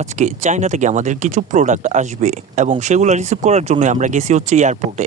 আজকে চায়না থেকে আমাদের কিছু প্রোডাক্ট আসবে এবং সেগুলো রিসিভ করার জন্য আমরা গেছি হচ্ছে এয়ারপোর্টে।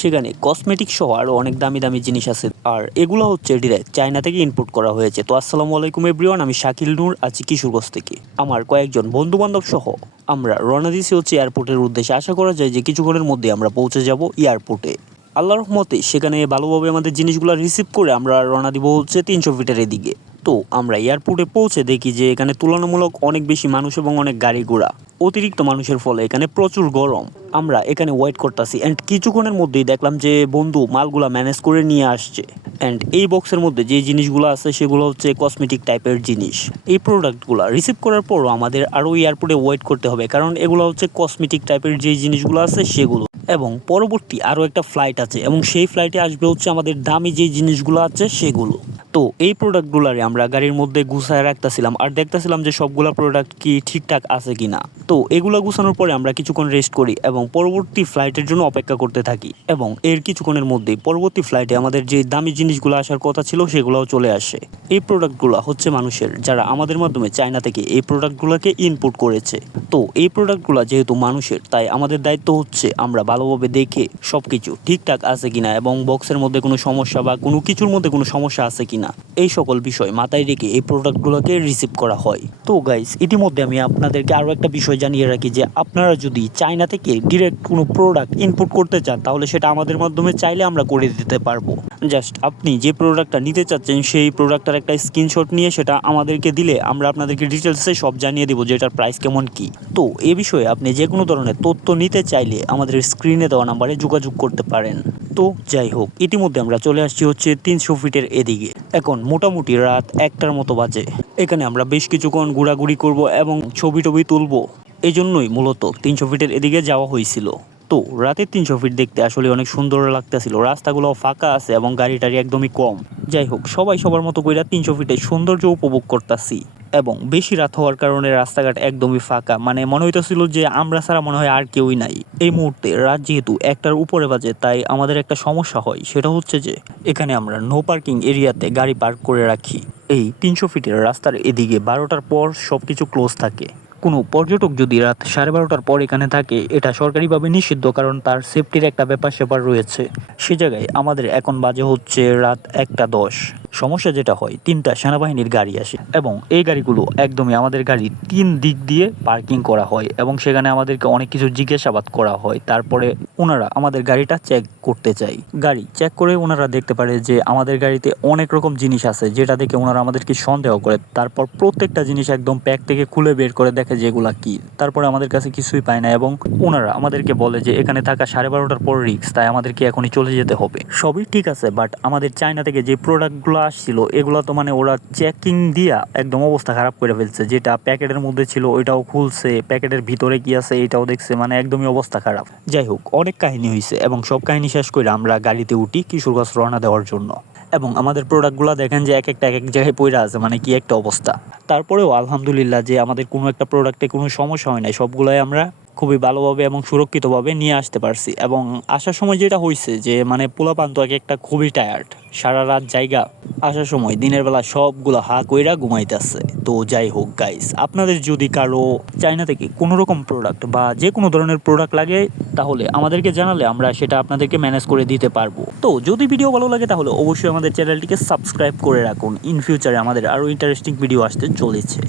সেখানে কসমেটিক সহ আরও অনেক দামি দামি জিনিস আছে, আর এগুলো হচ্ছে ডিরেক্ট চায়না থেকে ইম্পোর্ট করা হয়েছে। তো আসসালামু আলাইকুম এভরিওয়ান, আমি শাকিল নূর আছি কিশোরগঞ্জ থেকে। আমার কয়েকজন বন্ধু বান্ধব সহ আমরা রওনা দিয়েছি হচ্ছে এয়ারপোর্টের উদ্দেশ্যে। আশা করা যায় যে কিছুক্ষণের মধ্যে আমরা পৌঁছে যাব এয়ারপোর্টে। আল্লাহর রহমতে সেখানে ভালোভাবে আমাদের জিনিসগুলো রিসিভ করে আমরা রওনা দিব হচ্ছে 300 ফিটের এদিকে। তো আমরা এয়ারপোর্টে পৌঁছে দেখি যে এখানে তুলনামূলক অনেক বেশি মানুষ এবং অনেক গাড়ি ঘোড়া। অতিরিক্ত মানুষের ফলে এখানে প্রচুর গরম। আমরা এখানে ওয়েট করতেছি অ্যান্ড কিছুক্ষণের মধ্যেই দেখলাম যে বন্ধু মালগুলা ম্যানেজ করে নিয়ে আসছে। অ্যান্ড এই বক্সের মধ্যে যে জিনিসগুলো আছে সেগুলো হচ্ছে কসমেটিক টাইপের জিনিস। এই প্রোডাক্টগুলো রিসিভ করার পরও আমাদের আরও এয়ারপোর্টে ওয়েট করতে হবে, কারণ এগুলো হচ্ছে কসমেটিক টাইপের যে জিনিসগুলো আছে সেগুলো। এবং পরবর্তী আরও একটা ফ্লাইট আছে এবং সেই ফ্লাইটে আসবে হচ্ছে আমাদের দামি যে জিনিসগুলো আছে সেগুলো। তো এই প্রোডাক্টগুলারে আমরা গাড়ির মধ্যে গুছায় রাখতেছিলাম আর দেখতেছিলাম যে সবগুলা প্রোডাক্ট কি ঠিকঠাক আছে কিনা। তো এগুলো গুছানোর পরে আমরা কিছুক্ষণ রেস্ট করি এবং পরবর্তী ফ্লাইটের জন্য অপেক্ষা করতে থাকি। এবং এর কিছুক্ষণের মধ্যেই পরবর্তী ফ্লাইটে আমাদের যে দামি জিনিসগুলো আসার কথা ছিল সেগুলোও চলে আসে। এই প্রোডাক্টগুলো হচ্ছে মানুষের, যারা আমাদের মাধ্যমে চায়না থেকে এই প্রোডাক্টগুলোকে ইনপুট করেছে। তো এই প্রোডাক্টগুলো যেহেতু মানুষের, তাই আমাদের দায়িত্ব হচ্ছে আমরা ভালোভাবে দেখে সবকিছু ঠিকঠাক আছে কিনা এবং বক্সের মধ্যে কোনো সমস্যা বা কোনো কিছুর মধ্যে কোনো সমস্যা আছে কিনা, এই সকল বিষয় মাথায় রেখে এই প্রোডাক্টগুলোকে রিসিভ করা হয়। তো গাইস, ইতিমধ্যে আমি আপনাদেরকে আরও একটা বিষয় জানিয়ে রাখি যে আপনারা যদি চায়না থেকে ডিরেক্ট কোনো প্রোডাক্ট ইনপুট করতে চান তাহলে সেটা আমাদের মাধ্যমে চাইলে আমরা করে দিতে পারবো। জাস্ট আপনি যে প্রোডাক্টটা নিতে চাচ্ছেন সেই প্রোডাক্টটার একটা স্ক্রিনশট নিয়ে সেটা আমাদেরকে দিলে আমরা আপনাদেরকে ডিটেলসে সব জানিয়ে দেবো যে এটার প্রাইস কেমন কি। তো এ বিষয়ে আপনি যে কোনো ধরনের তথ্য নিতে চাইলে আমাদের স্ক্রিনে দেওয়া নাম্বারে যোগাযোগ করতে পারেন। তো যাই হোক, ইতিমধ্যে আমরা চলে আসছি হচ্ছে 300 ফিটের এদিকে। এখন মোটামুটি রাত 1টার মতো বাজে। এখানে আমরা বেশ কিছুক্ষণ ঘোরাঘুরি করব এবং ছবি টবি তুলবো। এই জন্যই মূলত 300 ফিটের এদিকে যাওয়া হয়েছিল। তো রাতের 300 ফিট দেখতে আসলে অনেক সুন্দর লাগতেছিল। রাস্তাগুলো ফাঁকা আছে এবং গাড়ি টাড়ি একদমই কম। যাই হোক, সবাই সবার মতো করে 300 ফিটের সৌন্দর্য উপভোগ করতেছি। এবং বেশি রাত হওয়ার কারণে রাস্তাঘাট একদমই ফাঁকা, মানে মনে হইতেছিল যে আমরা ছাড়া মনে হয় আর কেউই নাই। এই মুহূর্তে রাত যেহেতু 1টার উপরে বাজে, তাই আমাদের একটা সমস্যা হয়, সেটা হচ্ছে যে এখানে আমরা নো পার্কিং এরিয়াতে গাড়ি পার্ক করে রাখি। এই 300 ফিটের রাস্তার এদিকে 12টার পর সবকিছু ক্লোজ থাকে। কোনো পর্যটক যদি রাত 12:30টার পর এখানে থাকে, এটা সরকারিভাবে নিষিদ্ধ, কারণ তার সেফটির একটা ব্যাপার স্যাপার রয়েছে। সে জায়গায় আমাদের এখন বাজে হচ্ছে রাত 1টা 10। সমস্যা যেটা হয়, 3টা সেনাবাহিনীর গাড়ি আসে এবং এই গাড়িগুলো একদমই আমাদের গাড়ি 3 দিক দিয়ে পার্কিং করা হয় এবং সেখানে আমাদেরকে অনেক কিছু জিজ্ঞাসাবাদ করা হয়। তারপরে ওনারা আমাদের গাড়িটা চেক করতে চায়। গাড়ি চেক করে ওনারা দেখতে পারে যে আমাদের গাড়িতে অনেক রকম জিনিস আছে, যেটা দেখে ওনারা আমাদেরকে সন্দেহ করে। তারপর প্রত্যেকটা জিনিস একদম প্যাক থেকে খুলে বের করে দেখে যে এগুলা কি। তারপরে আমাদের কাছে কিছুই পায় না এবং ওনারা আমাদেরকে বলে যে এখানে থাকা 12:30টার পর রিস্ক, তাই আমাদেরকে এখনই চলে যেতে হবে। সবই ঠিক আছে, বাট আমাদের চায়না থেকে যে প্রোডাক্টগুলো আসছিল এগুলো তো মানে ওরা চেকিং দিয়া একদম অবস্থা খারাপ করে ফেলছে। যেটা প্যাকেটের মধ্যে ছিল ওইটাও খুলছে, প্যাকেটের ভিতরে কি আছে এটাও দেখছে, মানে একদমই অবস্থা খারাপ। যাই হোক, অনেক কাহিনী হয়েছে এবং সব কাহিনী শেষ করে আমরা গাড়িতে উঠি কিশোরগঞ্জ রওনা দেওয়ার জন্য। এবং আমাদের প্রোডাক্টগুলো দেখেন যে এক একটা এক এক জায়গায় পড়ে আছে, মানে কি একটা অবস্থা। তারপরেও আলহামদুলিল্লাহ যে আমাদের কোনো একটা প্রোডাক্টে কোনো সমস্যা হয় নাই, সবগুলোই আমরা খুবই ভালোভাবে এবং সুরক্ষিতভাবে নিয়ে আসতে পারছি। এবং আসার সময় যেটা হয়েছে যে মানে পোলাপান তো এক একটা খুবই টায়ার্ড, সারা রাত জায়গা। আসার সময় দিনের বেলা সবগুলো হা কইরা ঘুমাইতেছে। তো যাই হোক গাইস, আপনাদের যদি কারো চায়না থেকে কোনো রকম প্রোডাক্ট বা যে কোনো ধরনের প্রোডাক্ট লাগে তাহলে আমাদেরকে জানালে আমরা সেটা আপনাদেরকে ম্যানেজ করে দিতে পারবো। তো যদি ভিডিও ভালো লাগে তাহলে অবশ্যই আমাদের চ্যানেলটিকে সাবস্ক্রাইব করে রাখুন। ইন ফিউচারে আমাদের আরও ইন্টারেস্টিং ভিডিও আসতে চলেছে।